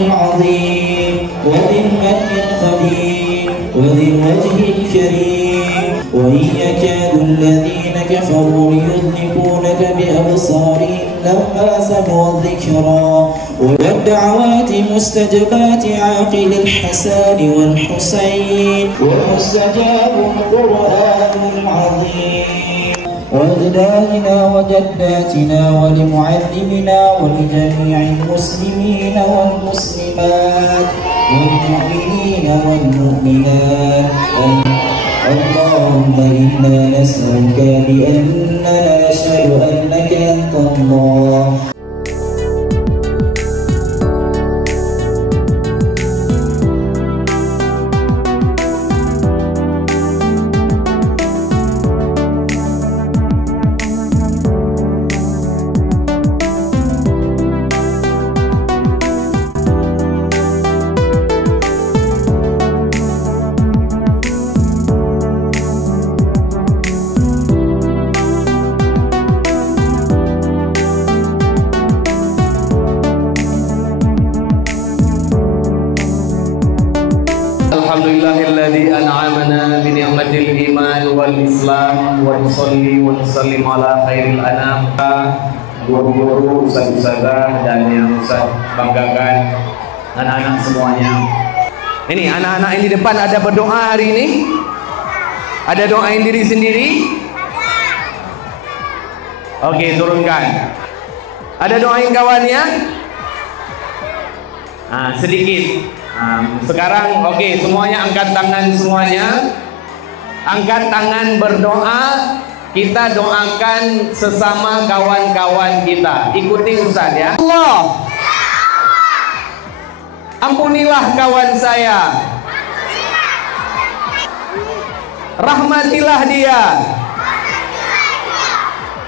العظيم وذي المن القديم وذي الوجه الكريم وإن يكاد الذين كفروا ليذلقونك بأبصارهم لما سمعوا الذكرى والدعوات مستجبات عاقل الحسن والحسين والمستجاب القرآن العظيم وأجدادنا وجداتنا ولمعلمنا ولجميع المسلمين والمسلمات والمؤمنين والمؤمنات اللهم إنا نسألك بأننا نشهد أنك أنت الله. Alhamdulillahilladzi an'amana bi ni'matil iman wal islam wa nusalli wa nusallim ala khairil anam. Guru-guru, ustaz-ustazah dan yang ustaz banggakan, anak-anak semuanya. Ini anak-anak yang di depan ada berdoa hari ini? Ada doain diri sendiri? Oke, turunkan. Ada doain kawannya? Sedikit. Sekarang oke, semuanya angkat tangan semuanya. Angkat tangan berdoa. Kita doakan sesama kawan-kawan kita. Ikuti Ustaz ya. Allah, ampunilah kawan saya. Rahmatilah dia.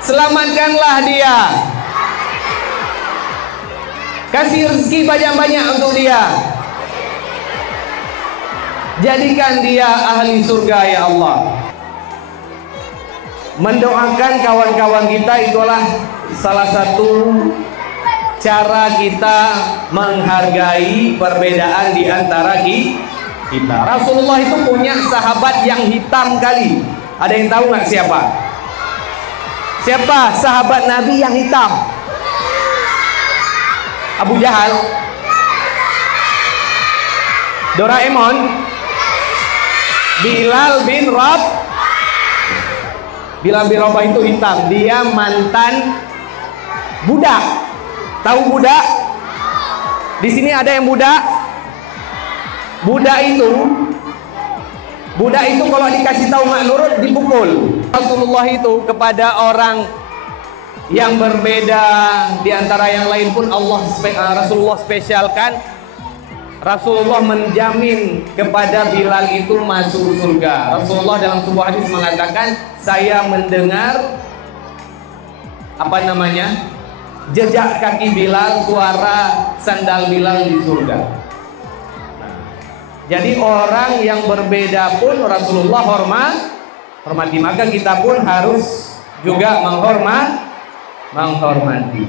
Selamatkanlah dia. Kasih rezeki banyak-banyak untuk dia. Jadikan dia ahli surga ya Allah. Mendoakan kawan-kawan kita itulah salah satu cara kita menghargai perbedaan di antara kita. Rasulullah itu punya sahabat yang hitam kali. Ada yang tahu nggak siapa? Siapa sahabat Nabi yang hitam? Abu Jahal? Doraemon? Bilal bin Rabah. Bilal bin Rabah itu hitam. Dia mantan budak. Tahu budak? Di sini ada yang budak? Budak itu kalau dikasih tahu nggak nurut dipukul. Rasulullah itu kepada orang yang berbeda di antara yang lain pun Rasulullah spesialkan. Rasulullah menjamin kepada Bilal itu masuk surga. Rasulullah dalam sebuah hadis mengatakan, saya mendengar jejak kaki Bilal, suara sandal Bilal di surga. Jadi orang yang berbeda pun Rasulullah hormati. Maka kita pun harus juga menghormati.